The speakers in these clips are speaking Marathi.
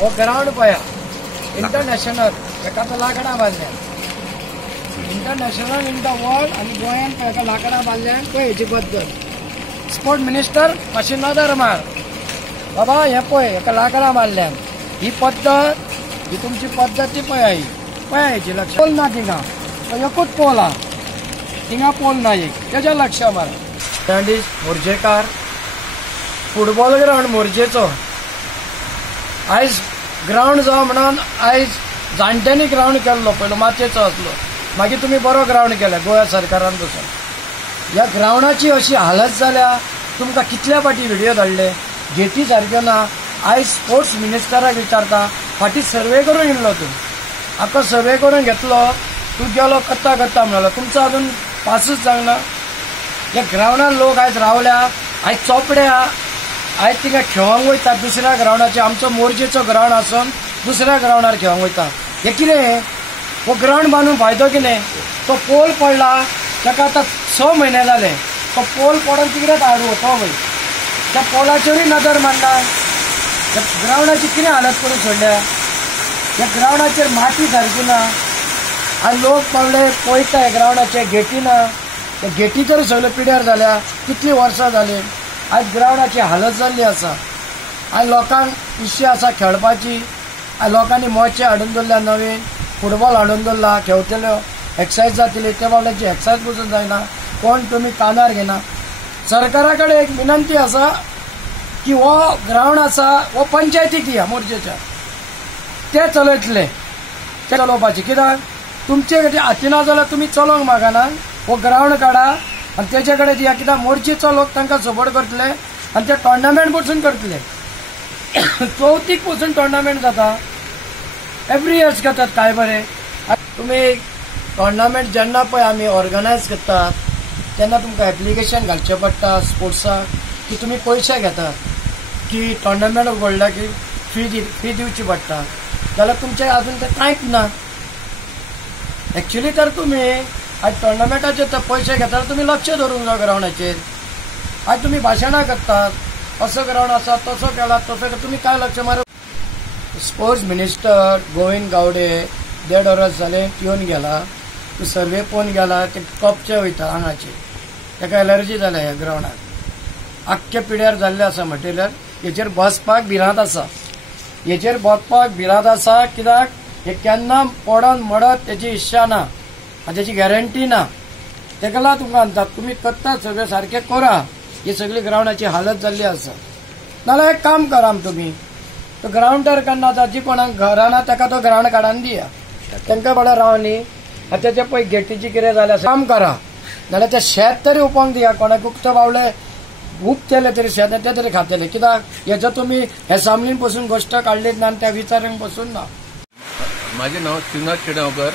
वो ग्राउंड पळया इंटरनॅशनल एका लाकडां बांदल्या इंटरनॅशनल इन द वर्ल्ड आणि गोंयान एका लाकडां बांदल्या पळय हेची पद्दत स्पोर्ट मिनिस्टर काशीनाथ मार बाबा हे पळय एका लाकडां बांदल्या ही पद्दत ही तुमची पद्दत ती पळया ही पळया हेची लक्ष पोल ना थिंगा एकूच पोल हा थिंगा पोल ना एक तेच्या लक्ष मार मोर्जेकार फुटबॉल ग्राउंड मोर्जेचो आयज ग्राउंड जावं म्हणून आयज जाणट्यांनी ग्राउंड केल्लो पयलो मातयेचो आसलो मागीर तुमी बरो ग्राउंड केला गोंया सरकारान पसून ह्या ग्राउंडाची अशी हालत जाल्या तुमकां कितल्या फाटी व्हिडिओ धाडले गेटी सारक्यो ना आयज स्पोर्ट्स मिनिस्टराक विचारता फाटी सर्वे करून येयल्लो तूं आतां सर्वे करून घेतलो तूं गेलो करता करता म्हणलो तुमचो अजून पासूच जावना ह्या ग्राउंडार लोक आयज रावल्या आयज चोपड्या आयज थिंगा खेळोंक वयता दुसऱ्या ग्राउंडाचेर आमचो मोरजेचो ग्राउंड आसून दुसऱ्या ग्राउंडार खेळोंक वयता हे कितें हो ग्राउंड बांदून फायदो कितें तो पोल पडला ताका आतां 6 म्हयने जाले तो पोल पडून तिकडेच हाडू तो वय त्या पोलाचेरूय नदर मारना त्या ग्राउंडाची कितें हालत करून सोडल्या ह्या ग्राउंडाचेर माती सारकी ना आनी लोक पडले पळयता ह्या ग्राउंडाचे गेटी ना त्या गेटीचेर सगळे पिड्यार जाल्या कितलीं वर्सां जालीं आज ग्राउंडाची हालत जाल्ली आसा आज लोकांक इच्छा आसा खेळपाची आज लोकांनी मोचे हाडून दवरल्या नवीन फुटबॉल हाडून दवरला खेळटल्यो एक्सरसायज जातली त्या बाबड्याची एक्सरसायज पसून जायना कोण तुमी कानार घेना सरकारा कडेन एक विनंती आसा की हो ग्राउंड आसा हो पंचायतीक दिया मोर्जेच्या ते चलयतले ते चलोवपाचे कित्याक तुमचे कडेन हातीना जाल्यार तुमी चलोवंक मागना हो ग्राउंड काडा आनी तेजे कडेन दिया कित्याक मोर्जेचो लोक तांकां सपोर्ट करतले आनी ते टोर्नामेंट पसून करतले 34 पसून टोर्नामेंट जाता एवरी इयर्स करतात काय बरें तुमी टोर्नामेंट जेन्ना पळय आमी ऑर्गनायज करतात तेन्ना तुमकां एप्लिकेशन घालचें पडटा स्पोर्ट्साक की तुमी पयशे घेतात की टोर्नामेंट उगडला की फी दिवची पडटा जाल्यार तुमचे अजून ते कांयच ना एक्चुली तर तुमी आज टोर्नामेंटाचे ते पयशे घेता तुमी लक्ष धरूंक जाय ग्राउंडाचेर आज तुमी भाशणां करतात असो ग्राउंड आसा तसो केला तसो तुमी काय लक्ष मार स्पोर्ट्स मिनिस्टर गोविंद गावडे 1.5 वर्स जाले येवन गेला तो सर्वे पळोवन गेला ते कपचे वयता हांगाचे ताका एलर्जी जाल्या ह्या ग्राउंडार आख्खे पिड्यार जाल्ले आसा म्हटल्यार हेचेर बसपाक भिरांत आसा हेचेर बसपाक भिरांत आसा कित्याक हे केन्ना पडोन मडत तेची इच्छा ना आनी तेची गॅरंटी ना तेका लागून तुमकां सांगतात तुमी करतात सगळें सारकें करा ही सगळी ग्राउंडाची हालत जाल्ली आसा नाल्यार एक काम करा तुमी तो ग्राउंडार केन्ना जी कोणाक घर ना ताका तो ग्राउंड काडून दिया तांकां बरें रावनी आनी तेचे पळय गेटीची कितें जालें काम करा नाल्यार ते शेत तरी उपोवंक दिया कोणाक उक्ते बावले खूब केले तरी शेत ते तरी खातले कित्याक हेचो तुमी हे सामलीन पसून गोश्ट काडलीत ना आनी त्या विचारांक पसून ना माझे नाव श्रीनाथ खेडावकर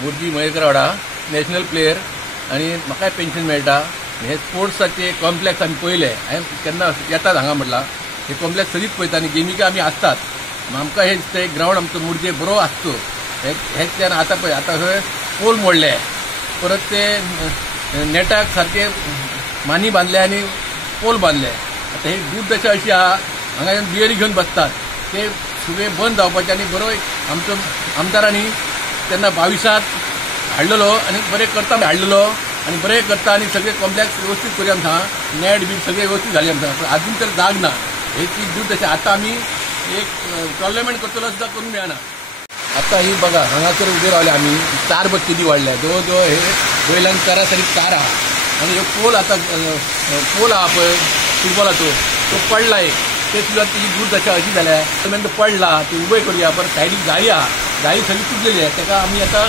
मोरजी मयेकरवाडा नॅशनल प्लेयर आणि म्हाका पेन्शन मेळटा हे स्पोर्ट्साचे कॉम्प्लेक्स आमी पळयले हांवें केन्ना येतात हांगा म्हटला हे कॉम्प्लेक्स सगळीच पळयता आनी गेमीक आमी आसतात आमकां हे दिसता ग्राउंड आमचो मोरजे बरो आसचो हेच त्यान आतां पळय आतां खंय पोल मोडले परत ते नेटाक सारखे मानी बांदले आनी पोल बांदले आतां ही दुर्दशा अशी आहा हांगा बियरी घेवन बसतात ते सगळे बंद जावपाचे आनी बरो आमचो आमदारांनी तेन्ना 22 हाडलेलो आनी बरें करता हाडलेलो आनी बरें करता आनी सगळे कॉम्प्लेक्स व्यवस्थीत करूया आमकां नेट बीट सगळे व्यवस्थीत घाली आमकां पण अजून तर जाग ना एक दूर तशें आतां आमी एक टॉर्नामेंट करतलो सुद्दां करूंक मेळना. आतां ही बघा हांगासर उबे रावले आमी 4 बस किती वाडल्या जवळ जवळ हे वयल्यान सरासरी 4 आहा आनी ह्यो पोल आतां पोल आहा पळय फुटबॉलाचो तो पडला एक ते सुद्दां तेजी दूर दशा अशी जाल्या तो पडला ते उबय करूया परत सायडीक जाळी आहा जाळी सगळी तुटलेली आहे ताका आमी आतां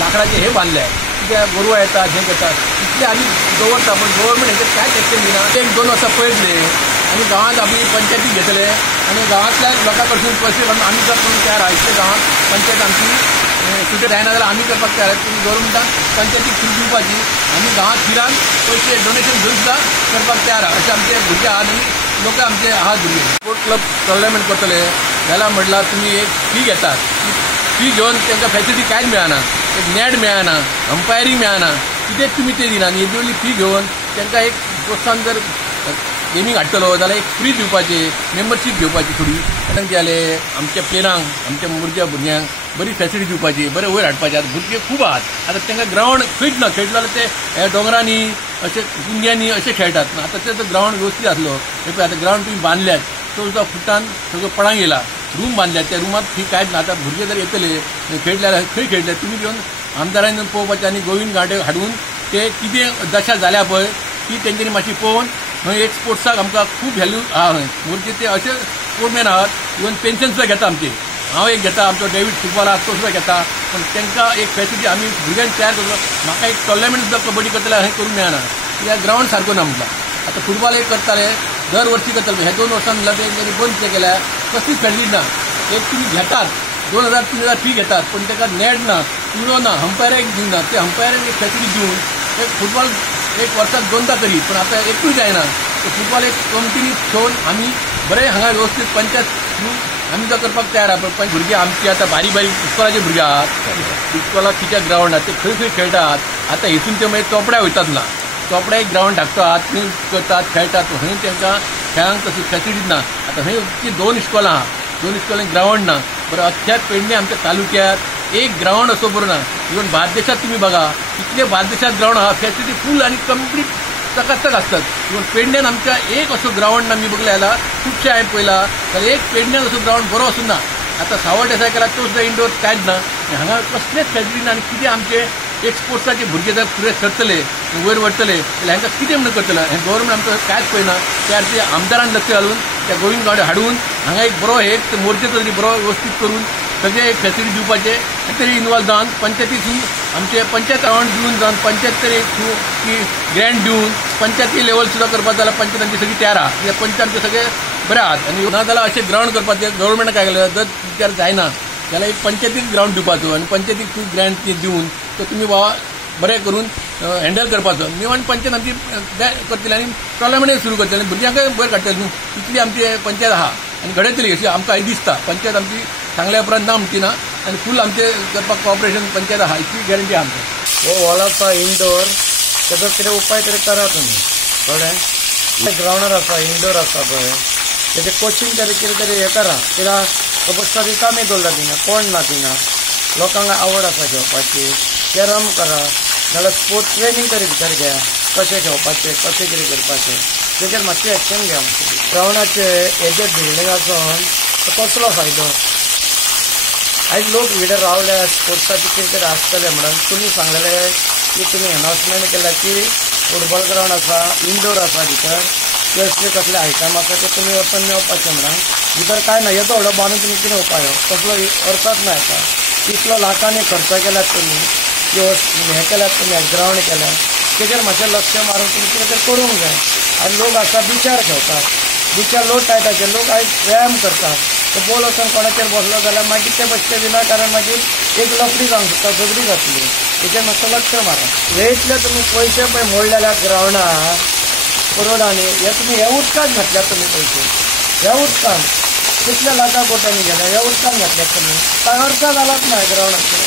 लाकडाचे हे बांदले कित्याक गोरवां येतात हे घेतात इतले आमी दवरता पण गव्हर्मेंट हेचेर कांयच एक्शन घेना. 1-2 वर्सां पळयतले आनी गांवांत आमी पंचायतीक घेतले आनी गांवांतल्या लोकां कडसून पयशे काडून आमी जर करूंक तयार आहा इतले गांवांत पंचायत आमची सुटे जायना जाल्यार आमी करपाक तयार आहात तुम्ही गव्हर्मेंटान पंचायतीक फी दिवपाची आमी गांवांत फिरान पयशे डोनेशन घेवन सुद्दां करपाक तयार आहा अशें आमचे भुरगे आहा आनी लोक आमचे आहात भुरगे. स्पोर्ट क्लब टॉर्नामेंट करतले जाल्यार म्हटल्यार तुमी एक फी घेतात फी घेवन तांकां फॅसिलिटी कांयच मेळना एक नेट मेळना अंपायरींग मेळना कितेंच तुमी ते दिना आनी येदी फी घेवन तांकां एक प्रोत्साहन जर गेमींग हाडटलो जाल्यार एक फ्री दिवपाचे मेंबरशीप घेवपाची थोडी तांकां जाले आमच्या प्लेयरांक आमच्या मुर्ज्या भुरग्यांक बरी फॅसिलिटी दिवपाची बरें वयर हाडपाचे आतां भुरगे खूब आहात आतां तांकां ग्रावंड खंयच ना खेळटलो जाल्यार ते ह्या दोंगरांनी अशे कुंग्यांनी अशे खेळटात आतां ते ग्रावंड व्यवस्थीत आसलो हे पळय आतां ग्रावंड तुम्ही बांदल्यात तो सुद्दां फुटान सगळो पडांक येयला रूम बांदल्यात त्या रुमांत फी कांयच ना आतां भुरगे जर येतले खेळटले खंय खेळटले तुमी घेवन आमदारांनी पळोवपाचें आनी गोविंद गांवडे हाडून ते कितें दशा जाल्या पळय ती तेंच्यांनी मातशी पळोवन थंय एक स्पोर्ट्साक आमकां खूब व्हॅल्यू आहा थंय भुरगे ते अशे स्पोर्टमॅन आहात इवन पेन्शन सुद्दां घेता आमचे हांव एक घेता आमचो डेवीड फुटबॉल आहा तो सुद्दां घेता पण तांकां एक फॅसिलिटी आमी भुरग्यांक तयार करतलो म्हाका एक टॉर्नामेंट सुद्दां कबड्डी करतले हें करूंक मेळना कित्याक ग्रावंड सारको ना म्हटलं आतां फुटबॉल एक करताले दर वर्षी करताले हे 2 वर्सांनी तेंच्यांनी बंद केल्या कसलीच फॅसिलिटी ना एक तुमी घेतात 2000-3000 फी घेतात पण ताका नेट ना उडो ना अंपायराक दिवना ते अंपायराक एक फॅसिलिटी दिवन एक फुटबॉल एक वर्साक 2दा तरी पण आतां एकूय जायना फुटबॉल एक कंटिन्यू ठेवन आमी बरें हांगा व्यवस्थीत पंचायत थ्रू आमी जो करपाक तयार आहा पण भुरगे आमचे आतां बारीक बारीक इस्कॉलाचे भुरगे आहात इस्कॉलाक कित्याक ग्रावंड आहा ते खंय खंय खेळटात आतां हितून ते मागीर चोपड्या वयतात ना चोपड्या एक ग्रावंड धाकतात थंय करतात खेळटात थंय तांकां खेळांक तशी फॅसिलिटी ना आतां थंय इतली 2 इस्कॉलां आहा 2 इस्कॉलांक ग्रावंड ना बरं अख्ख्या पेडणे आमच्या तालुक्यात एक ग्रावंड असो बरो ना इवन भारत देशात तुम्ही बघा इतले भारत देशात ग्रावंड आहा फॅसिलिटी फूल आनी कंप्लीट चकाचक असतात इवन पेडण्यान आमच्या एक असो ग्रावंड ना मी बघला याला खूपशे हांवें पळयला जाल्यार एक पेडण्यान असो ग्रावंड बरो असूं ना आतां सावळ देसाय केला तो सुद्दां इंडोर कांयच ना हांगा कसलेच फॅसिलिटी ना आनी कितें आमचे एक स्पोर्ट्साचे भुरगे जर फुडें सरतले वयर वडटले जाल्यार हांकां कितें म्हणून करतले हें गव्हर्मेंट आमकां कांयच पळयना त्यार ते आमदारान लक्ष घालून त्या गोविंद गांवडे हाडून हांगा एक बरो एक मोर्चे तरी बरो व्यवस्थीत करून सगळे एक फॅसिलिटी दिवपाचे तरी इन्वॉल्व जावन पंचायतीसून आमचे पंचायत अकावंट दिवन जावन पंचायत तरी थ्रू की ग्रँट दिवन पंचायती लेवल सुद्दां करपाक जाल्यार पंचायतांची सगळी तयार आहा कित्याक पंचायत आमचे सगळे बरे आहात आनी ना जाल्यार अशें ग्रावंड करपाचें गव्हर्मेंटाक काय केलें जर विचार जायना जाल्यार एक पंचायतीक ग्रावंड दिवपाचो आनी पंचायतीक थ्रू ग्रँट दिवन तो तुमी बाबा बरें करून हँडल करपाचो निवण पंचायत आमची करतली आनी टॉर्नामेंट सुरू करतली आनी भुरग्यांकय बरें काडटली न्हू इतली आमची पंचायत आहा आनी घडयतली अशी आमकां दिसता पंचायत आमची सांगल्या उपरांत ना म्हणटी ना आनी फूल आमचे करपाक कॉपरेशन पंचायत आहा इतली गॅरंटी आहा आमकां. हो हॉल आसा इंडोर तेजो कितें उपाय तरी करा तुमी कळ्ळें ग्रावंडार आसा इंडोर आसा पळय तेजें कोचिंग तरी कितें तरी हें करा कित्याक खबर रिकामी दवरला थिंगा कोण ना थिंगा लोकांक आवड आसा घेवपाची कॅरम करा नाल्यार स्पोर्ट्स ट्रेनींग तरी भितर घ्या कशें खेळपाचें कशें कितें करपाचें तेजेर मातशें एक्शन घ्या ग्रावंडाचे हेजे बिल्डिंगाचोन कसलो फायदो आयज लोक भितर रावले स्पोर्ट्साचे कितें तरी आसतलें म्हणून तुमी सांगलेलें की तुमी अनाउन्समेंट केला की फुटबॉल ग्रावंड आसा इंडोर आसा भितर कसले कसले आयटम आसा ते तुमी वचून मेळपाचें म्हणून भितर कांय ना येतो व्हडलो बांदून तुमी कितें उपाय कसलो अर्थात ना येता कितलो लाखांनी खर्च केल्यात तुमी हें केल्यात तुमी ग्रावंड केल्या तेजेर मातशें लक्ष मारून तुमी कितें तरी करूंक जाय आनी लोक आसा बिचार खेळटात बिचार लोक टायटाचे लोक आयज व्यायाम करतात तो बॉल वचून कोणाचेर बसलो जाल्यार मागीर ते बसचे विनाकारण मागीर एक लफडी जावंक शकता झगडी जातली तेजेर मातसो लक्ष मारा वेळीतले तुमी पयशे पळय मोडलेल्या ग्रावंडार करोडांनी हे तुमी हे उदकांत घातल्यात तुमी पयशे ह्या उदकांत कितल्या लाखा कोट्यांनी गेल्या ह्या उदकांत घातल्यात तुमी कांय अर्थ घालत ना ग्रावंडाचेर